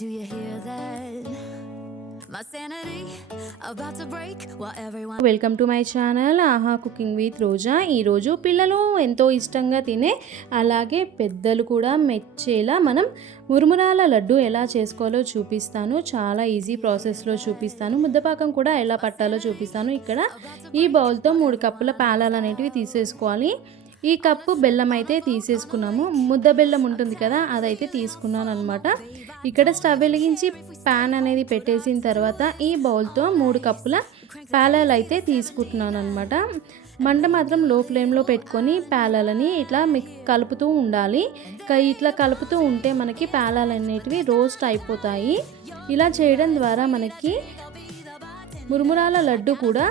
Do you hear that? My sanity about to break while everyone. Welcome to my channel ఆహా cooking with రోజా. ఈరోజు పిల్లలు ఎంతో ఇష్టంగా తినే అలాగే పెద్దలు కూడా మెచ్చేలా మనం మురుమురాల లడ్డు ఎలా చేసుకోవాలో చూపిస్తాను. చాలా ఈజీ ప్రాసెస్లో చూపిస్తాను. ముద్దపాకం కూడా ఎలా పట్టాలో చూపిస్తాను. ఇక్కడ ఈ బౌల్తో 3 కప్పుల పాలాలు అనేటివి తీసేసుకోవాలి. ఈ కప్పు బెల్లం అయితే తీసేసుకున్నాము. ముద్ద బెల్లం ఉంటుంది కదా, అదైతే తీసుకున్నాను అనమాట. ఇక్కడ స్టవ్ వెలిగించి ప్యాన్ అనేది పెట్టేసిన తర్వాత ఈ బౌల్తో 3 కప్పుల పాలాలు అయితే తీసుకుంటున్నాను అనమాట. మంట మాత్రం లో ఫ్లేమ్లో పెట్టుకొని పాలాలని ఇట్లా కలుపుతూ ఉండాలి. ఇట్లా కలుపుతూ ఉంటే మనకి పాలాలు అనేటివి రోస్ట్ అయిపోతాయి. ఇలా చేయడం ద్వారా మనకి మురుమురాల లడ్డు కూడా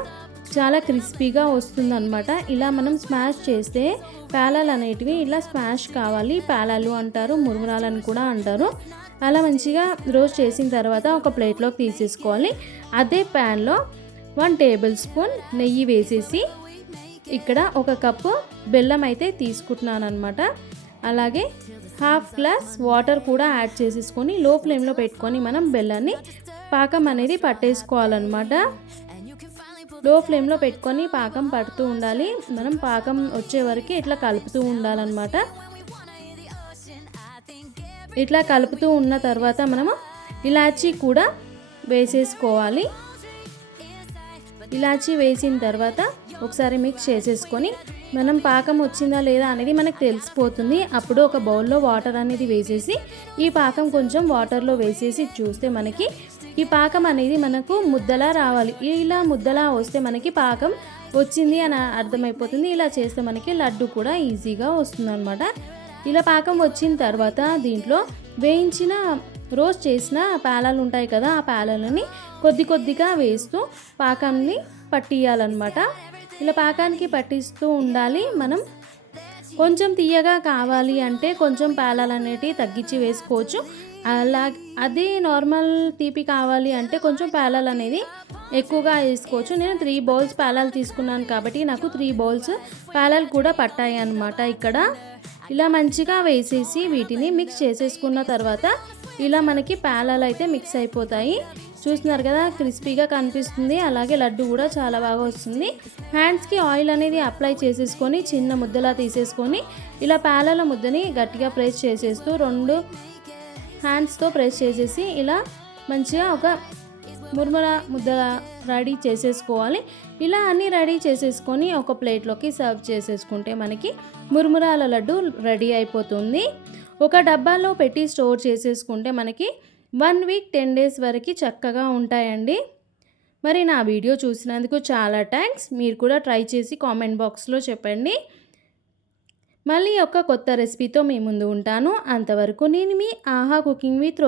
చాలా క్రిస్పీగా వస్తుందన్నమాట. ఇలా మనం స్మాష్ చేస్తే పాలాలు అనేటివి ఇలా స్మాష్ కావాలి. పాలాలు అంటారు, మురుమురాలని కూడా అంటారు. అలా మంచిగా రోస్ట్ చేసిన తర్వాత ఒక ప్లేట్లోకి తీసేసుకోవాలి. అదే ప్యాన్లో 1 టేబుల్ స్పూన్ నెయ్యి వేసేసి ఇక్కడ 1 కప్పు బెల్లం అయితే తీసుకుంటున్నాను అనమాట. అలాగే 1/2 గ్లాస్ వాటర్ కూడా యాడ్ చేసేసుకొని లో ఫ్లేమ్లో పెట్టుకొని మనం బెల్లాన్ని పాకం అనేది పట్టేసుకోవాలన్నమాట. లో ఫ్లేమ్లో పెట్టుకొని పాకం పడుతూ ఉండాలి. మనం పాకం వచ్చే వరకు ఇట్లా కలుపుతూ ఉండాలన్నమాట. ఇట్లా కలుపుతూ ఉన్న తర్వాత మనము ఇలాచీ కూడా వేసేసుకోవాలి. ఇలాచీ వేసిన తర్వాత ఒకసారి మిక్స్ చేసేసుకొని మనం పాకం వచ్చిందా లేదా అనేది మనకు తెలిసిపోతుంది. అప్పుడు ఒక బౌల్లో వాటర్ అనేది వేసేసి ఈ పాకం కొంచెం వాటర్లో వేసేసి చూస్తే మనకి ఈ పాకం అనేది మనకు ముద్దలా రావాలి. ఇలా ముద్దలా వస్తే మనకి పాకం వచ్చింది అని అర్థమైపోతుంది. ఇలా చేస్తే మనకి లడ్డు కూడా ఈజీగా వస్తుందన్నమాట. ఇలా పాకం వచ్చిన తర్వాత దీంట్లో వేయించిన రోస్ట్ చేసిన పాలాలు ఉంటాయి కదా, ఆ పాలాలని కొద్ది కొద్దిగా వేస్తూ పాకాన్ని పట్టియాలన్నమాట. ఇలా పాకానికి పట్టిస్తూ ఉండాలి. మనం కొంచెం తీయగా కావాలి అంటే కొంచెం పాలాలు అనేటివి తగ్గించి వేసుకోవచ్చు. అదే నార్మల్ తీపి కావాలి అంటే కొంచెం పాలాలు అనేది ఎక్కువగా వేసుకోవచ్చు. నేను 3 బౌల్స్ పాలాలు తీసుకున్నాను కాబట్టి నాకు 3 బౌల్స్ పాలాలు కూడా పట్టాయి అన్నమాట. ఇక్కడ ఇలా మంచిగా వేసేసి వీటిని మిక్స్ చేసేసుకున్న తర్వాత ఇలా మనకి పాలాలు అయితే మిక్స్ అయిపోతాయి. చూస్తున్నారు కదా, క్రిస్పీగా కనిపిస్తుంది. అలాగే లడ్డు కూడా చాలా బాగా వస్తుంది. హ్యాండ్స్కి ఆయిల్ అనేది అప్లై చేసేసుకొని చిన్న ముద్దలా తీసేసుకొని ఇలా పాలాల ముద్దని గట్టిగా ప్రెస్ చేసేస్తూ 2 హ్యాండ్స్తో ప్రెస్ చేసేసి ఇలా మంచిగా ఒక మురుముర ముద్ద రెడీ చేసేసుకోవాలి. ఇలా అన్నీ రెడీ చేసేసుకొని ఒక ప్లేట్లోకి సర్వ్ చేసేసుకుంటే మనకి మురుమురాల లడ్డు రెడీ అయిపోతుంది. ఒక డబ్బాలో పెట్టి స్టోర్ చేసేసుకుంటే మనకి 1 వీక్ 10 డేస్ వరకు చక్కగా ఉంటాయండి. మరి నా వీడియో చూసినందుకు చాలా థ్యాంక్స్. మీరు కూడా ట్రై చేసి కామెంట్ బాక్స్లో చెప్పండి. మళ్ళీ ఒక కొత్త రెసిపీతో మీ ముందు ఉంటాను. అంతవరకు నేను మీ ఆహా కుకింగ్ విత్